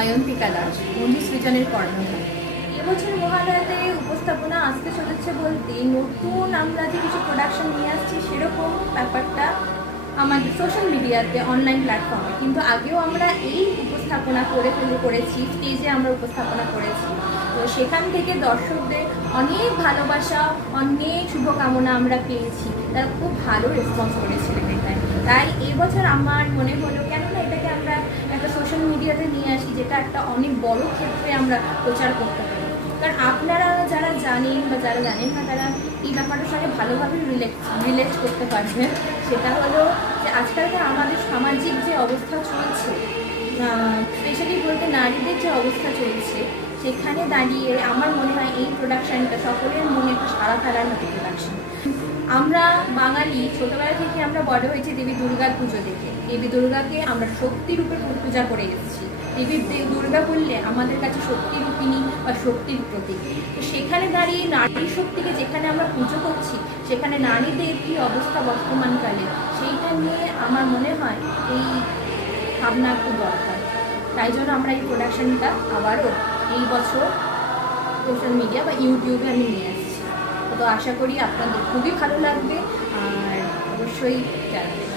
অয়ন্তিকা দাস, বন্ধু সৃজনের কর্ণধার। এবছর মহালয়াতে উপস্থাপনা আসতে চলেছে বলতে নতুন আমরা যে কিছু প্রোডাকশন নিয়ে আসছি সেরকম ব্যাপারটা আমাদের সোশ্যাল মিডিয়াতে অনলাইন প্ল্যাটফর্মে, কিন্তু আগেও আমরা এই উপস্থাপনা করেছি, স্টেজে আমরা উপস্থাপনা করেছি। তো সেখান থেকে দর্শকদের অনেক ভালোবাসা, অনেক শুভকামনা আমরা পেয়েছি, তারা খুব ভালো রেসপন্স করেছিলেন এটাই। তাই এবছর আমার মনে হলো কেননা এটাকে আমরা একটা সোশ্যাল মিডিয়াতে নিয়ে আসি, যেটা একটা অনেক বড় ক্ষেত্রে আমরা প্রচার করতে পারি। কারণ আপনারা যারা জানেন বা যারা জানেন না তারা এই ব্যাপারটার সঙ্গে ভালোভাবে রিলেট করতে পারবেন। সেটা হলো যে আজকালকার আমাদের সামাজিক যে অবস্থা চলছে, স্পেশালি বলতে নারীদের যে অবস্থা চলছে, সেখানে দাঁড়িয়ে আমার মনে হয় এই প্রোডাকশানটা সকলের মনে একটা সাড়া ফেলার মতো প্রোডাকশান। আমরা বাঙালি ছোটোবেলা থেকে আমরা বড় হয়েছি দেবী দুর্গার পুজো দেখে। দেবী দুর্গাকে আমরা শক্তিরূপে পূজা করে এসেছি। দেবী দুর্গা বললে আমাদের কাছে শক্তিরূপিণী বা শক্তির প্রতীক। তো সেখানে দাঁড়িয়ে নারী শক্তিকে যেখানে আমরা পুজো করছি, সেখানে নারীদের কী অবস্থা বর্তমানকালে, সেইটা নিয়ে আমার মনে হয় এই ভাবনা খুব দরকার। তাই জন্য আমরা এই প্রোডাকশানটা আবারও এই বছর সোশ্যাল মিডিয়া বা ইউটিউবে আমি নিয়ে আসছি। তো আশা করি আপনাদের খুবই ভালো লাগবে, আর অবশ্যই জানাবেন।